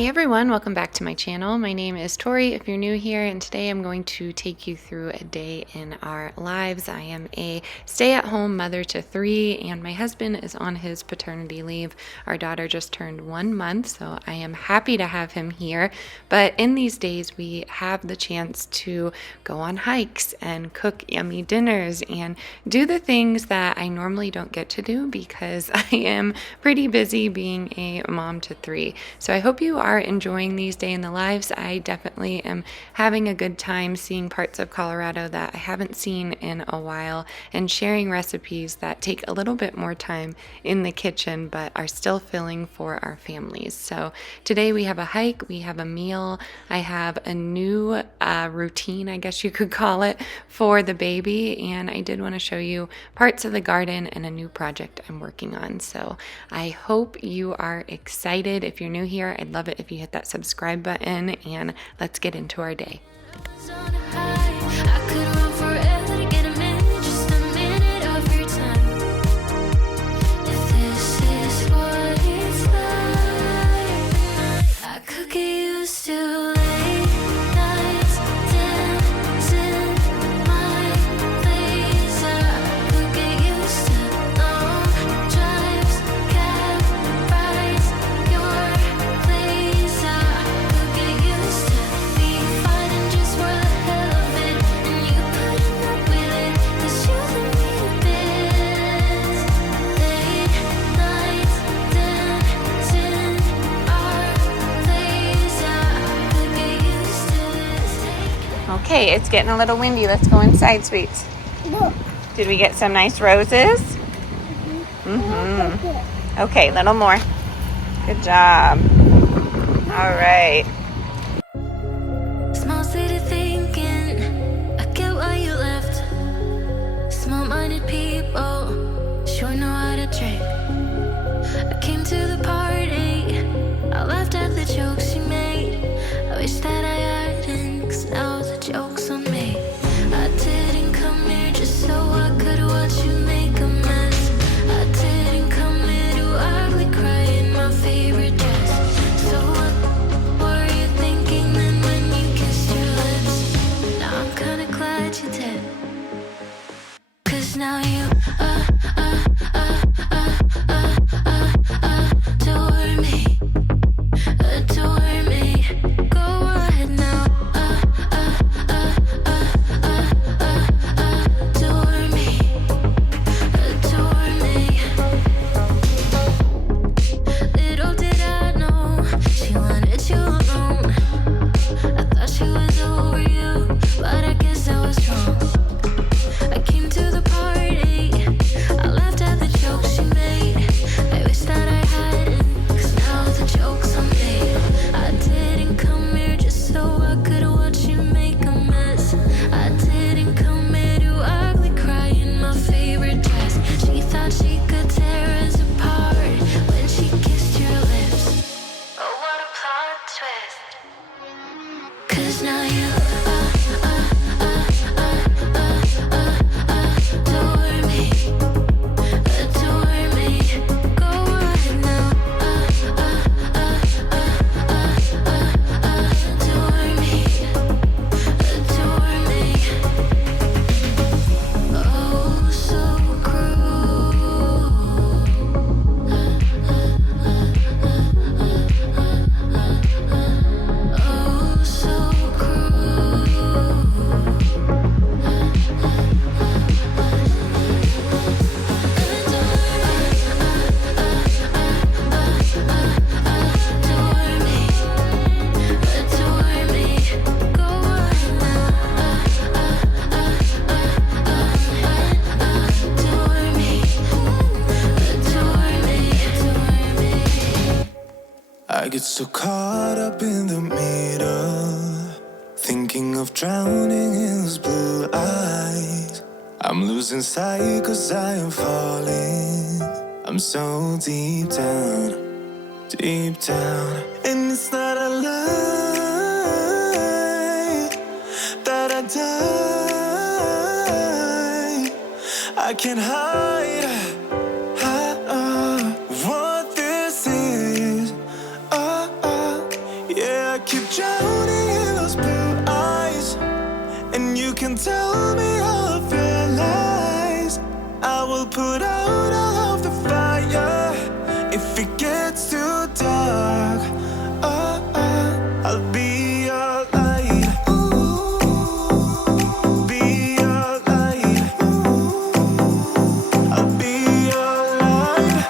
Hey everyone, welcome back to my channel. My name is Tory if you're new here, and today I'm going to take you through a day in our lives. I am a stay-at-home mother to 3, and my husband is on his paternity leave. Our daughter just turned 1 month, so I am happy to have him here. But in these days, we have the chance to go on hikes and cook yummy dinners and do the things that I normally don't get to do because I am pretty busy being a mom to 3. So I hope you are enjoying these day in the lives. I definitely am having a good time seeing parts of Colorado that I haven't seen in a while and sharing recipes that take a little bit more time in the kitchen but are still filling for our families. So today we have a hike, we have a meal, I have a new routine, I guess you could call it, for the baby, and I did want to show you parts of the garden and a new project I'm working on. So I hope you are excited. If you're new here, I'd love it if you hit that subscribe button, and let's get into our day. Okay, it's getting a little windy. Let's go inside, sweets. Did we get some nice roses? Mm-hmm. Okay, a little more. Good job. All right. Small city thinking, I get why you left. Small-minded people sure know how to drink. I came to the party, I laughed at the jokes you made. I wish that I hadn't, 'cause now the joke's on me. I didn't come here just so I could watch you make a mess. I didn't come here to ugly cry in my favorite dress. So what were you thinking then when you kissed your lips? Now I'm kinda glad you did, 'cause now you adore me, adore me. Go ahead now, adore me, adore me. Little did I know she wanted you alone. I thought she was over you, but I guess I was wrong. I came to the party, I laughed at the jokes she made. I wish that I hadn't, 'cause now the joke's on me. I didn't come here just so I could watch you make a mess. I didn't come here to ugly cry in my favorite dress. She thought she could tear us apart when she kissed your lips. Oh, what a plot twist. 'Cause now you adore me, adore me. Go ahead now, adore me, adore me. Oh, so cruel. Oh, so cruel. Adore me, adore me. Go ahead now, adore me, adore me, adore me. I get so caught up in the middle, thinking of drowning in those blue eyes. I'm losing sight 'cause I am falling. I'm so deep down, and it's not a lie that I die. I can't hide what this is. can tell me all of your lies. I will put out all of the fire. If it gets too dark, I'll be your light. Be your light. I'll be your light.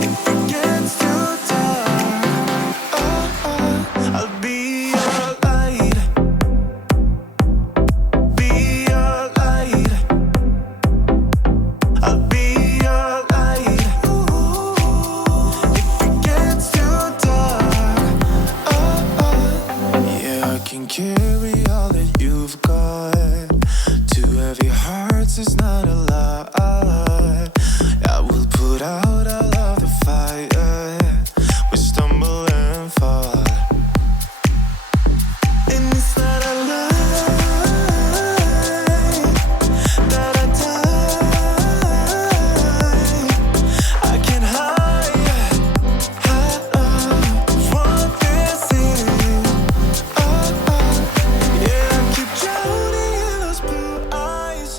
If it gets too dark, I'll be your light. Be your light. I'll be your light. If it gets too dark, yeah, I can carry all that you've got. Two heavy hearts is not a lot. I will put out all of the fire. We stumble and fall, and it's not a lie that I die. I can hide what this is. Yeah, I keep drowning in those blue eyes.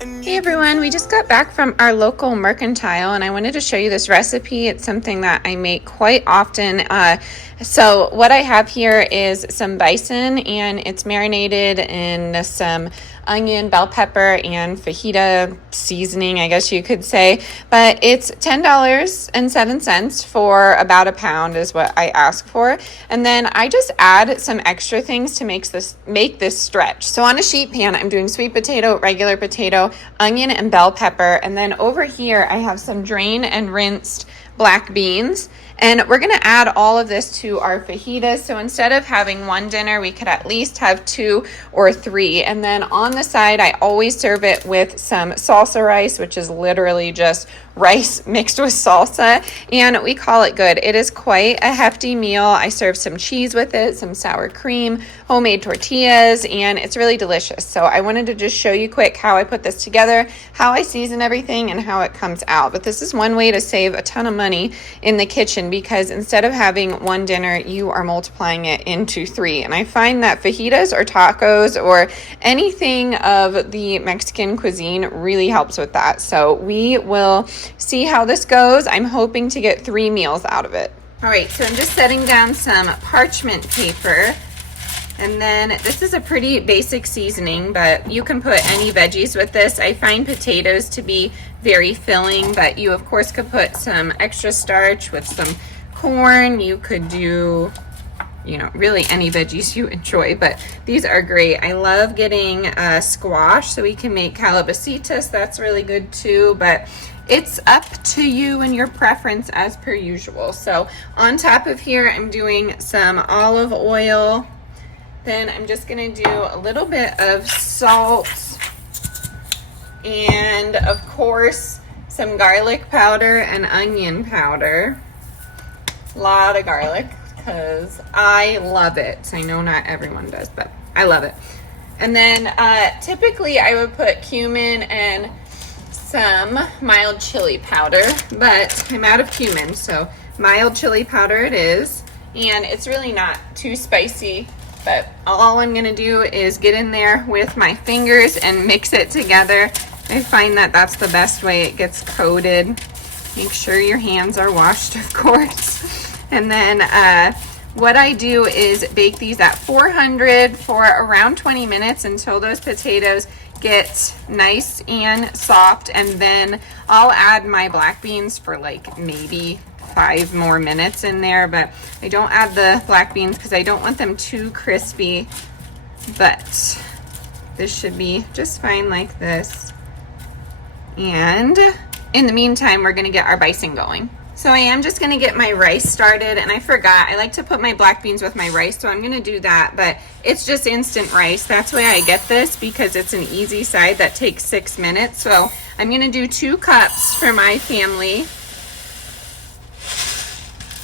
And Hey everyone, we just got back from our local mercantile and I wanted to show you this recipe. It's something that I make quite often. So what I have here is some bison and it's marinated in some onion, bell pepper, and fajita seasoning, I guess you could say. But it's $10.07 for about a pound is what I ask for. And then I just add some extra things to make this stretch. So on a sheet pan, I'm doing sweet potato, regular potato, onion, and bell pepper. And then over here, I have some drained and rinsed black beans. And we're going to add all of this to our fajitas. So instead of having one dinner, we could at least have 2 or 3. And then on the side, I always serve it with some salsa rice, which is literally just rice mixed with salsa, and we call it good. It is quite a hefty meal. I serve some cheese with it, some sour cream, homemade tortillas, and it's really delicious. So I wanted to just show you quick how I put this together, how I season everything, and how it comes out. But this is one way to save a ton of money in the kitchen, because instead of having one dinner, you are multiplying it into 3. And I find that fajitas or tacos or anything of the Mexican cuisine really helps with that. So we will see how this goes. I'm hoping to get 3 meals out of it. All right, so I'm just setting down some parchment paper. And then this is a pretty basic seasoning, but you can put any veggies with this. I find potatoes to be very filling, but you of course could put some extra starch with some corn. You could do, really any veggies you enjoy, but these are great. I love getting squash, so we can make calabacitas. That's really good too, but it's up to you and your preference as per usual. So on top of here, I'm doing some olive oil. Then I'm just gonna do a little bit of salt and of course some garlic powder and onion powder. A lot of garlic because I love it. I know not everyone does, but I love it. And then typically I would put cumin and some mild chili powder, but I'm out of cumin, so mild chili powder it is. And it's really not too spicy, but all I'm gonna do is get in there with my fingers and mix it together. I find that that's the best way it gets coated. Make sure your hands are washed, of course. And then what I do is bake these at 400 for around 20 minutes until those potatoes get nice and soft, and then I'll add my black beans for like maybe 5 more minutes in there, but I don't add the black beans because I don't want them too crispy, but this should be just fine like this. And in the meantime, we're gonna get our bison going. So I am just gonna get my rice started, and I forgot, I like to put my black beans with my rice, so I'm gonna do that, but it's just instant rice. That's why I get this, because it's an easy side that takes 6 minutes. So I'm gonna do 2 cups for my family.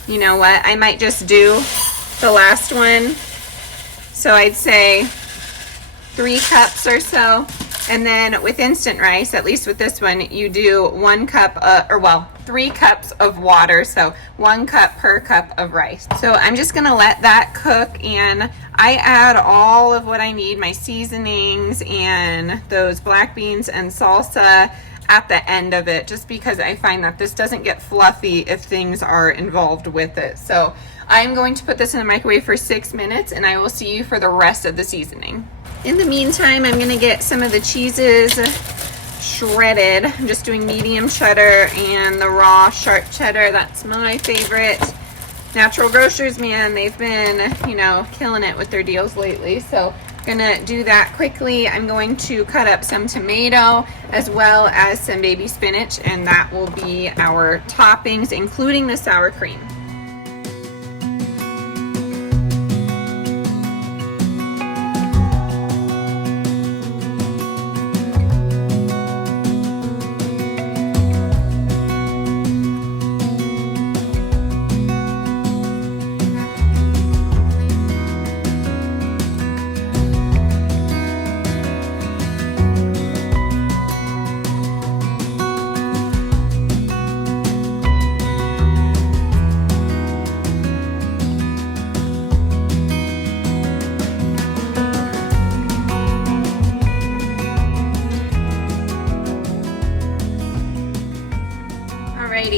You know what, I might just do the last one. So I'd say 3 cups or so. And then with instant rice, at least with this one, you do 1 cup, 3 cups of water. So 1 cup per cup of rice. So I'm just gonna let that cook, and I add all of what I need, my seasonings and those black beans and salsa at the end of it, just because I find that this doesn't get fluffy if things are involved with it. So I'm going to put this in the microwave for 6 minutes, and I will see you for the rest of the seasoning. In the meantime, I'm gonna get some of the cheeses shredded. I'm just doing medium cheddar and the raw sharp cheddar. That's my favorite. Natural Grocers, man, they've been, you know, killing it with their deals lately. So gonna do that quickly. I'm going to cut up some tomato as well as some baby spinach, and that will be our toppings, including the sour cream.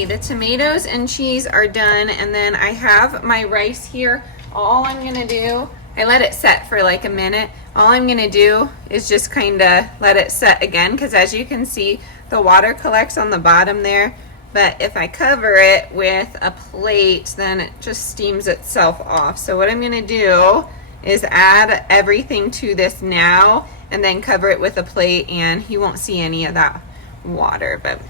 The tomatoes and cheese are done, and then I have my rice here. All I'm gonna do, I let it set for like a minute. All I'm gonna do is just kind of let it set again, because as you can see, the water collects on the bottom there. But if I cover it with a plate, then it just steams itself off. So what I'm gonna do is add everything to this now, and then cover it with a plate, and you won't see any of that water. But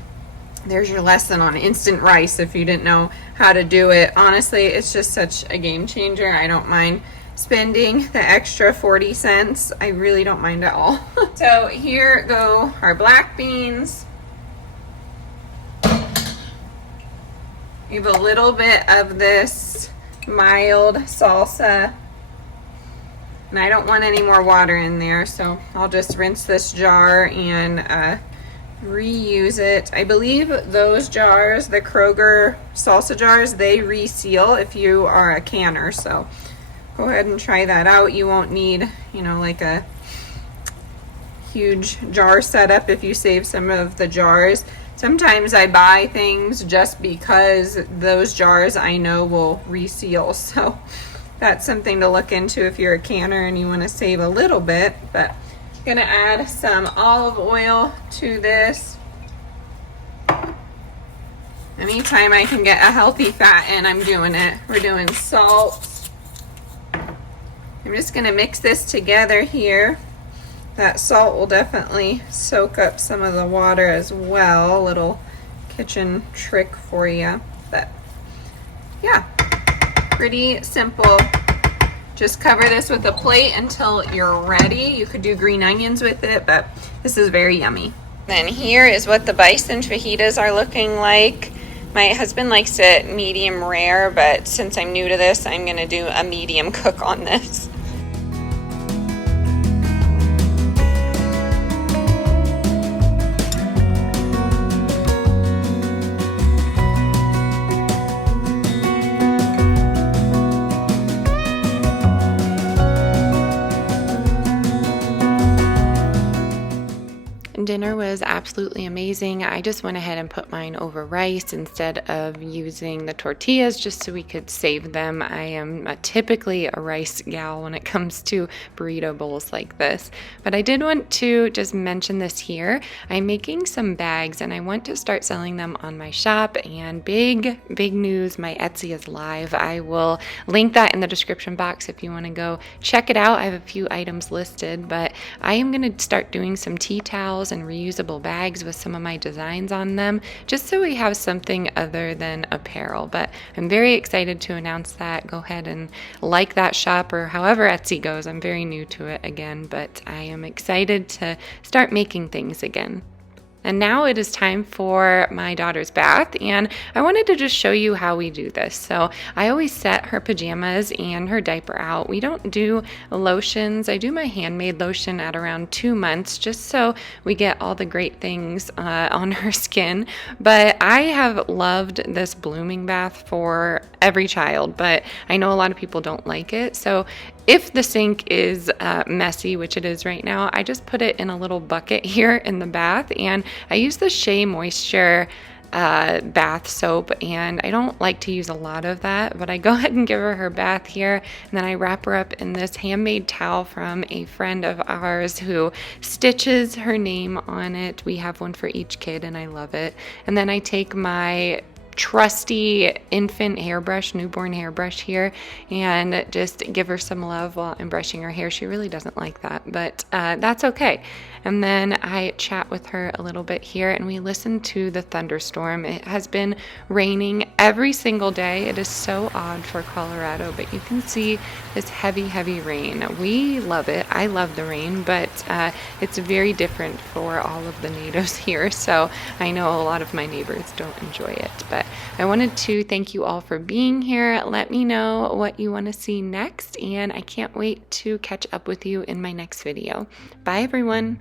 there's your lesson on instant rice if you didn't know how to do it. Honestly, it's just such a game changer. I don't mind spending the extra 40 cents. I really don't mind at all. So here go our black beans. We have a little bit of this mild salsa. And I don't want any more water in there, so I'll just rinse this jar and reuse it. I believe those jars, the Kroger salsa jars, they reseal if you are a canner, so go ahead and try that out. You won't need, you know, like a huge jar setup if you save some of the jars. Sometimes I buy things just because those jars I know will reseal, so that's something to look into if you're a canner and you want to save a little bit. But gonna add some olive oil to this. Anytime I can get a healthy fat in, I'm doing it. We're doing salt. I'm just gonna mix this together here. That salt will definitely soak up some of the water as well. A little kitchen trick for you. But yeah, pretty simple. Just cover this with a plate until you're ready. You could do green onions with it, but this is very yummy. Then here is what the bison fajitas are looking like. My husband likes it medium rare, but since I'm new to this, I'm gonna do a medium cook on this. Dinner was absolutely amazing. I just went ahead and put mine over rice instead of using the tortillas just so we could save them. I am typically a rice gal when it comes to burrito bowls like this. But I did want to just mention this here. I'm making some bags and I want to start selling them on my shop, and big news, my Etsy is live. I will link that in the description box if you want to go check it out. I have a few items listed, but I am going to start doing some tea towels and reusable bags with some of my designs on them, just so we have something other than apparel. But I'm very excited to announce that. Go ahead and like that shop, or however Etsy goes. I'm very new to it again, but I am excited to start making things again. And now it is time for my daughter's bath, and I wanted to just show you how we do this. So I always set her pajamas and her diaper out. We don't do lotions. I do my handmade lotion at around 2 months, just so we get all the great things on her skin. But I have loved this blooming bath for every child, but I know a lot of people don't like it. So if the sink is messy, which it is right now, I just put it in a little bucket here in the bath, and I use the Shea Moisture bath soap, and I don't like to use a lot of that, but I go ahead and give her bath here, and then I wrap her up in this handmade towel from a friend of ours who stitches her name on it. We have one for each kid, and I love it. And then I take my trusty infant hairbrush, newborn hairbrush here, and just give her some love while I'm brushing her hair. She really doesn't like that, but that's okay. And then I chat with her a little bit here, and we listen to the thunderstorm. It has been raining every single day. It is so odd for Colorado, but you can see this heavy, heavy rain. We love it. I love the rain, but it's very different for all of the natives here. So I know a lot of my neighbors don't enjoy it, but I wanted to thank you all for being here. Let me know what you want to see next, and I can't wait to catch up with you in my next video. Bye, everyone.